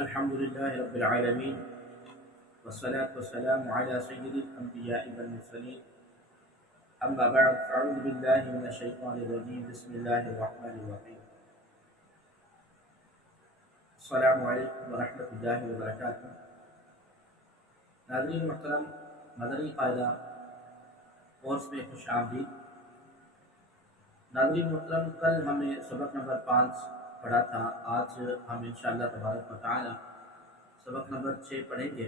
الحمد لله رب العالمين، والصلاة والسلام على سيد الأنبياء والمرسلين. أما بعد، فأعوذ بالله من الشيطان الرجيم. بسم الله الرحمن الرحيم. السلام علیکم ورحمۃ اللہ وبرکاتہ. ناظرین محترم، مدنی قاعدہ کورس میں خوش آمدید. ناظرین محترم، کل ہم نے سبق نمبر 5 پڑھا تھا. آج ہم انشاءاللہ تبارک و تعالی سبق نمبر 6 پڑھیں گے.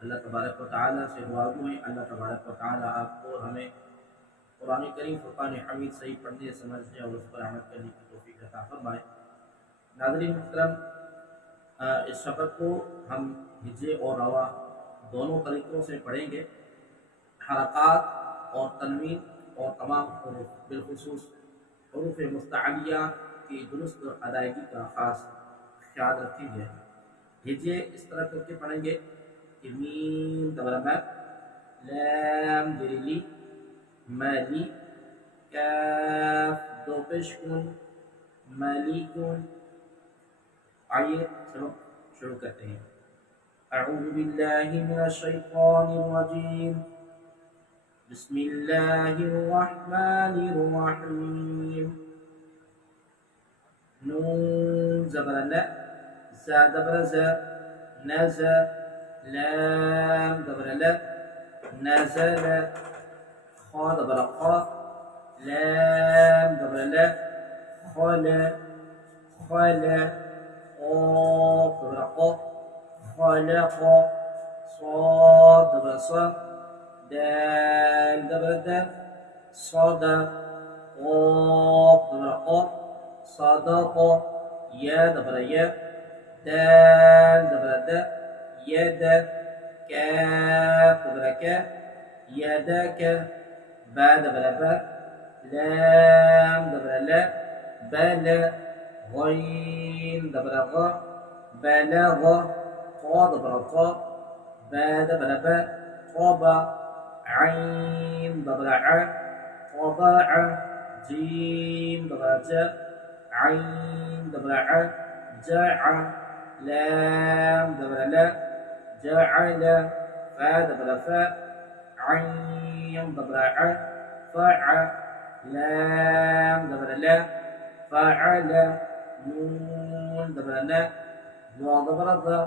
اللہ تبارک و تعالی سے دعا ہے اللہ تبارک و تعالی آپ کو اور ہمیں قرآن کریم فرقان حمید صحیح پڑھنے سمجھنے اور اس پر عمل کرنے کی توفیق عطا فرمائے. ناظرین محترم، اس سبق کو ہم ہجے اور روا دونوں طریقوں سے پڑھیں گے. حرکات اور تنوین اور تمام حروف، بالخصوص حروف مستعلیہ کی درست ادائیگی کا خاص خیال رکھیں گے. ہجے اس طرح کر کے پڑھیں گے کہ میم دبرمہ، لام دریلی، مالی، کاف دو پیش کن، مالی کن. آئیے سبق شروع کرتے ہیں. اعوذ باللہ من الشیطان الرجیم. بسم اللہ الرحمن الرحیم. نون زبر ن، زا دبر زا، نزا، لام دبر ل، نزل، خا دبر خا، لام دبر ل، خل، خل، قاف دبر قا، خلق، صاد دبر صا، دال دبر دا، صاد، قاف دبر قا، صدق، یا دبر یا، دال دبر دا، يد، كاف دبر كا، يدك، با دبر با، لام دبر لا، بل، غين دبر غا، بلغ، طا دبر طا، با دبر با، طبع، عين دبر ع، طبع، جيم دبر جا، عين دبر ع، جع، لام دبر لا، جعل، فا دبر فا، عين دبر ع، فع، لام دبر لا، فعل، نون دبر نا، ضا دبر ضا،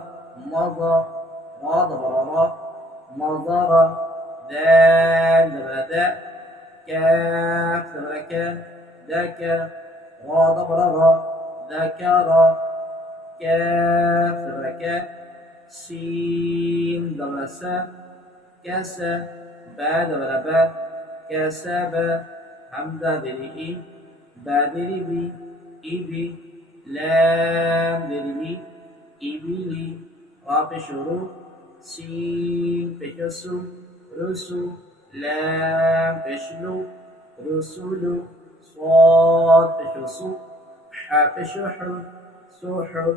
مضى، را دبر را، مضر، دال دبر دا، كاف دبر كا، ذاك، را دبر را، ذكر، كاف دبر كا، سين دبر سا، كسا، با دبر با، كسب، حمزة دبر إي، با دبر بي، إبي، لام دبر لي، إبلي، را بشرو، سين بشسو، رسو، لام بشلو، رسولو، صاد بشسو، حا بشحو، سحو،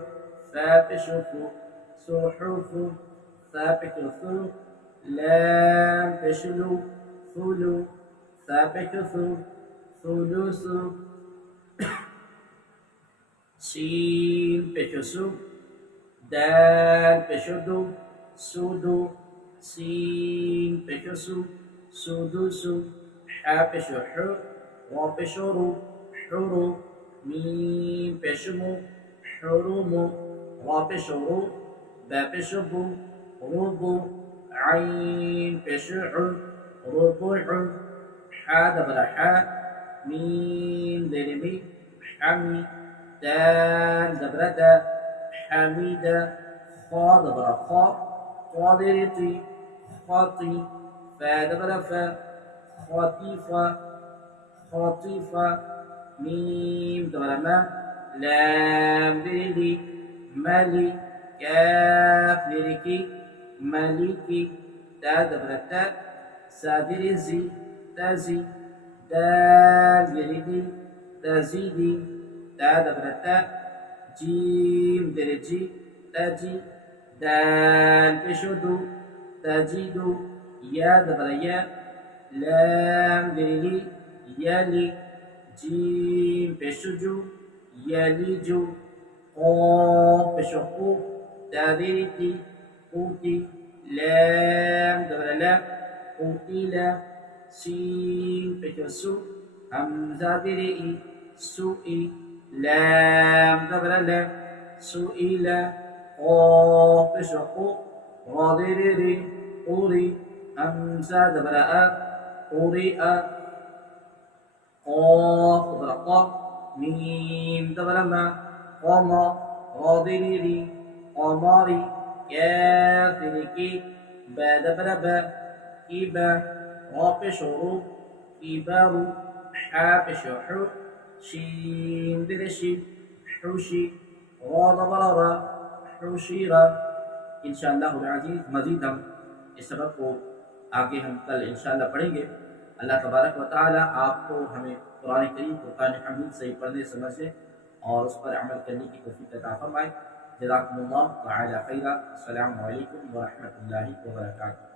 فا بشفو، صحف، ثا بكثو، لام بشلو، ثلو، ثا بكثو، ثلث، سين بشسو، دال بشدو، سودو، سين بشسو، سدسو، حا بشحو، را بشرو، حرو، ميم بشمو، حرمو، را بشرو، با بشبو، ربو، عين بشعو، ربع، حا دبر حا، ميم درمي، حمي، دال دبر دا، حميد، خا دبر خا، قادرتي، خاطي، فا دبر فا، خاطيفة، خاطيفة، ميم دبر ما، لام درلي، مالي، كاف دركي، مالكي، تا دبر تا، سا درزي، تازي، دال دردي، تزيدي، تا دبر تا، جيم درجي، تجي، دال بشدو، تجيدو، يا دبر يا، لام درلي، يلي، جيم بشجو، يلجو، قاف بشقو، تابرتي قوتي لام دبر لا قوتي لا سين بشو همزة برئي سوئي لام دبر لا سئل قاف بشقو راضرري قوري همزة دبر قرئ قاف دبر قاف ميم دبر ما قام راضرري قمري كاف لكي با دبر با كيبا را بشرو كبار حا بشحو شين برشي حوشي را دبر را حوشيرا انشاءاللہ العزیز مزید ہم اس سبق کو آگے ہم کل انشاءاللہ پڑھیں گے۔ اللہ تبارک و تعالی آپ کو ہمیں قرآن کریم فرقان حمید صحیح پڑھنے سمجھنے اور اس پر عمل کرنے کی توفیق عطا فرمائے۔ جزاکم اللہ تعالی خیرا۔ السلام علیکم ورحمۃ اللہ وبرکاتہ۔